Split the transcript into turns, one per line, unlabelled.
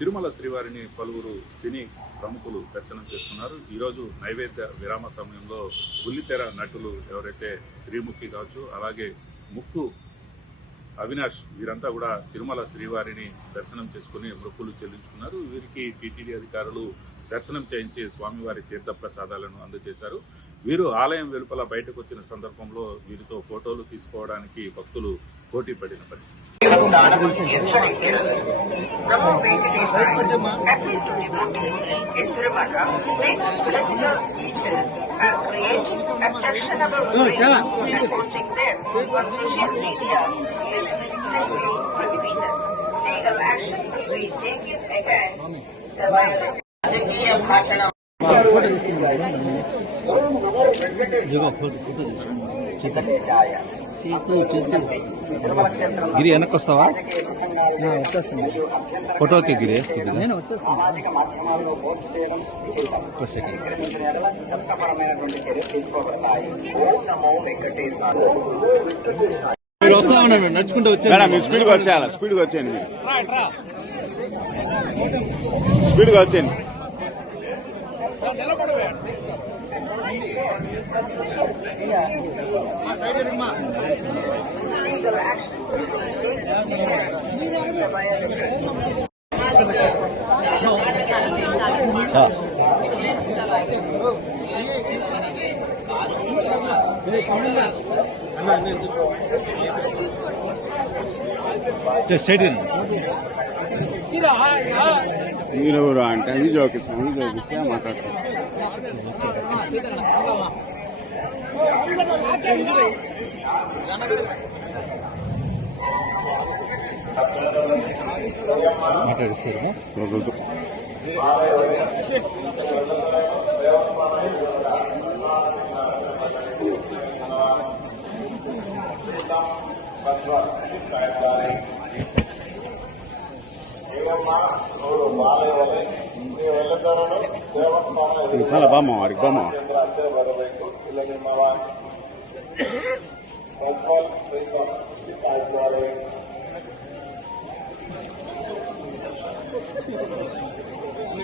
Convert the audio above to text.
తిరుమల శ్రీవారిని పలువురు సినీ ప్రముఖులు దర్శనం చేసుకున్నారు. ఈరోజు నైవేద్య విరామ సమయంలో బుల్లితెర నటులు ఎవరైతే శ్రీముఖి కావచ్చు అలాగే ముక్కు అవినాష్ వీరంతా కూడా తిరుమల శ్రీవారిని దర్శనం చేసుకుని మొక్కులు చెల్లించుకున్నారు. వీరికి టీటీడీ అధికారులు దర్శనం చేయించి స్వామివారి తీర్థ ప్రసాదాలను అందజేశారు వీరు ఆలయం వెలుపల బయటకు వచ్చిన సందర్భంలో వీరితో ఫోటోలు తీసుకోవడానికి భక్తులు పోటీ పడిన పరిస్థితి
Legal action taken against the violence. రాజకీయ భాషణ
గిరి వెనక్కి వస్తావా? వచ్చేస్తుంది ఫోటోకి గిరి నేను వచ్చేస్తున్నా ఒక సెకండ్. మీరు వస్తా ఉన్నాను నడుచుకుంటూ
మేడం
వచ్చాను
మీరు స్పీడ్గా వచ్చేయాలి స్పీడ్గా వచ్చేయండి మీరు. స్పీడ్గా వచ్చేయండి.
సైడ్
మీరు ఎవరు అంటే ఇది జోకిస్తాం ఇది జోకిస్తే మాట్లాడతాం
మాట్లాడిస్తారు
వద్దు. చాలా బామ్మ వాడికి బామ్మ
Thank you.